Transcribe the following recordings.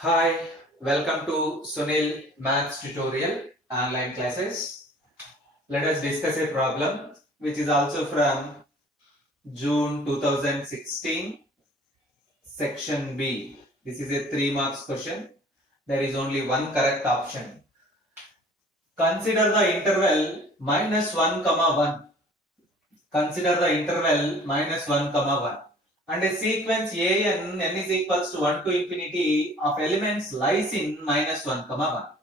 Hi, welcome to Sunil Maths Tutorial online classes. Let us discuss a problem which is also from June 2016, section B. This is a 3 marks question. There is only one correct option. Consider the interval minus 1 comma 1. Consider the interval minus 1 comma 1. And a sequence n is equals to 1 to infinity of elements lies in minus 1 comma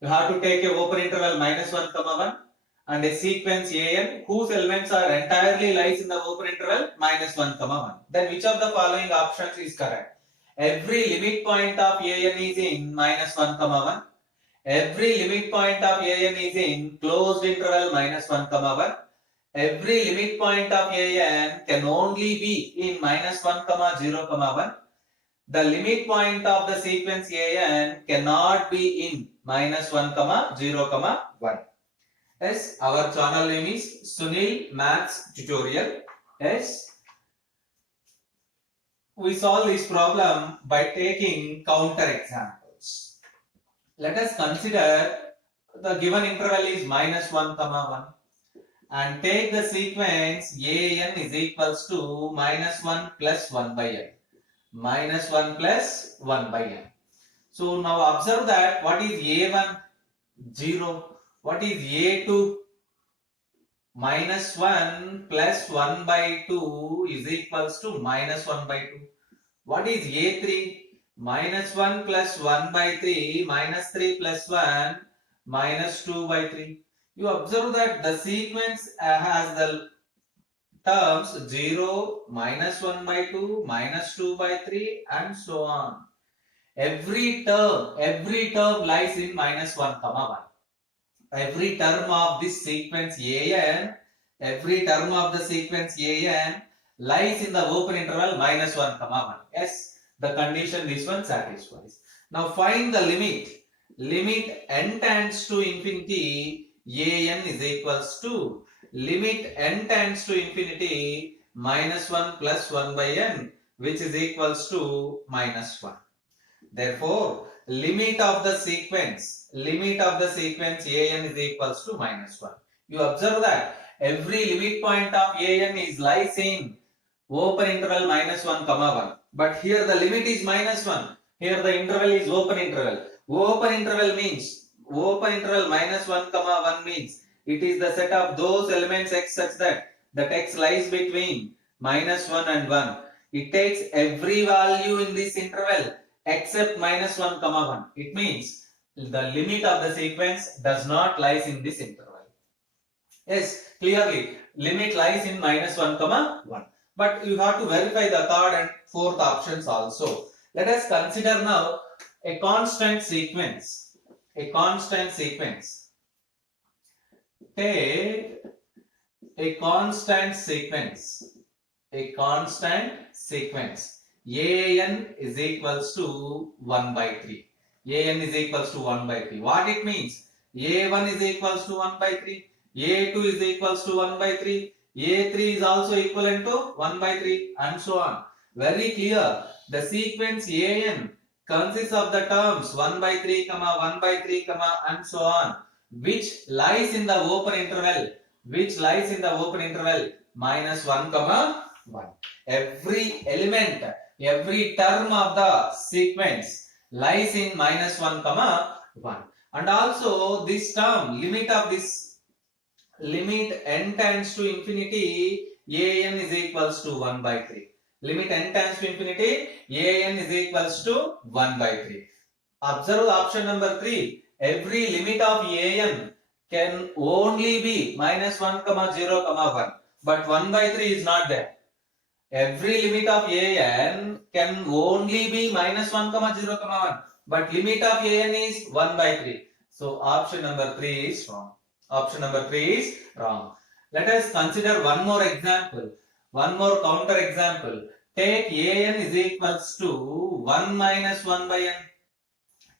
1. You have to take a open interval minus 1 comma 1 and a sequence an whose elements are entirely lies in the open interval minus 1 comma 1. Then which of the following options is correct? Every limit point of an is in minus 1 comma 1. Every limit point of an is in closed interval minus 1 comma 1. Every limit point of an can only be in minus 1 comma 0 comma 1. The limit point of the sequence an cannot be in minus 1 comma 0 comma 1. Yes, our channel name is Sunil Maths Tutorial. Yes, we solve this problem by taking counter examples. Let us consider the given interval is minus 1 comma 1 and take the sequence an is equals to minus 1 plus 1 by n. Minus 1 plus 1 by n. So now observe that what is a1? 0. What is a2? Minus 1 plus 1 by 2 is equals to minus 1 by 2. What is a3? Minus 1 plus 1 by 3 minus 3 plus 1 minus 2 by 3. You observe that the sequence has the terms 0, minus 1 by 2, minus 2 by 3 and so on. Every term lies in minus 1 comma 1. Every term of this sequence an, lies in the open interval minus 1 comma 1. Yes, the condition this one satisfies. Now find the limit. Limit n tends to infinity, an is equals to limit n tends to infinity minus 1 plus 1 by n, which is equals to minus 1. Therefore, limit of the sequence an is equals to minus 1. You observe that every limit point of an is lies in open interval minus 1 comma 1. But here the limit is minus 1. Here the interval is open interval. Open interval minus 1 comma 1 means it is the set of those elements x such that x lies between minus 1 and 1. It takes every value in this interval except minus 1 comma 1. It means the limit of the sequence does not lies in this interval. Yes, clearly limit lies in minus 1 comma 1. But you have to verify the third and fourth options also. Let us consider now a constant sequence. Take a constant sequence. an is equals to 1 by 3. an is equals to 1 by 3. What it means? a1 is equals to 1 by 3. a2 is equals to 1 by 3. a3 is also equivalent to 1 by 3 and so on. Very clear. The sequence an consists of the terms 1 by 3, 1 by 3, and so on, which lies in the open interval. Minus 1, 1. Every element, every term of the sequence lies in minus 1, 1. And also this term, limit n tends to infinity, an is equals to 1 by 3. Limit n tends to infinity, an is equals to 1 by 3. Observe option number 3. Every limit of an can only be minus 1, 0, 1. But 1 by 3 is not there. Every limit of an can only be minus 1, 0, 1. But limit of an is 1 by 3. So option number 3 is wrong. Let us consider one more example. One more counter example. Take an is equals to 1 minus 1 by n.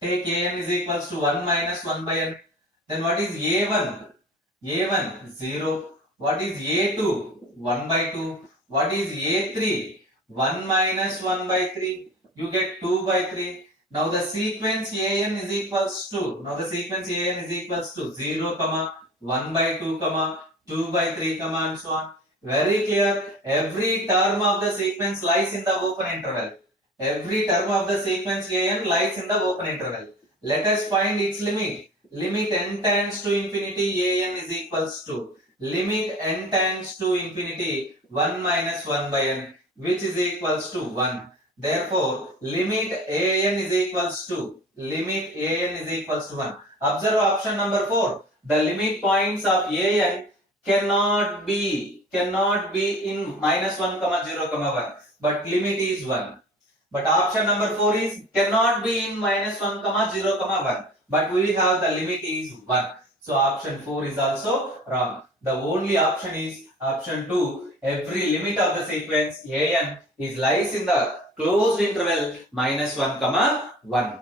Take an is equals to 1 minus 1 by n. Then what is a1? 0. What is a2? 1 by 2. What is a3? 1 minus 1 by 3. You get 2 by 3. Now the sequence an is equals to, 0, 1 by 2, 2 by 3, and so on. Very clear. Every term of the sequence lies in the open interval. Every term of the sequence an lies in the open interval. Let us find its limit. Limit n tends to infinity an is equals to limit n tends to infinity 1 minus 1 by n, which is equals to 1. Therefore, limit an is equals to 1. Observe option number 4. The limit points of an cannot be in minus 1, 0, 1, but limit is 1. But option number 4 is cannot be in minus 1, 0, 1, but we have the limit is 1. So option 4 is also wrong. The only option is option 2. Every limit of the sequence an is lies in the closed interval minus 1, 1.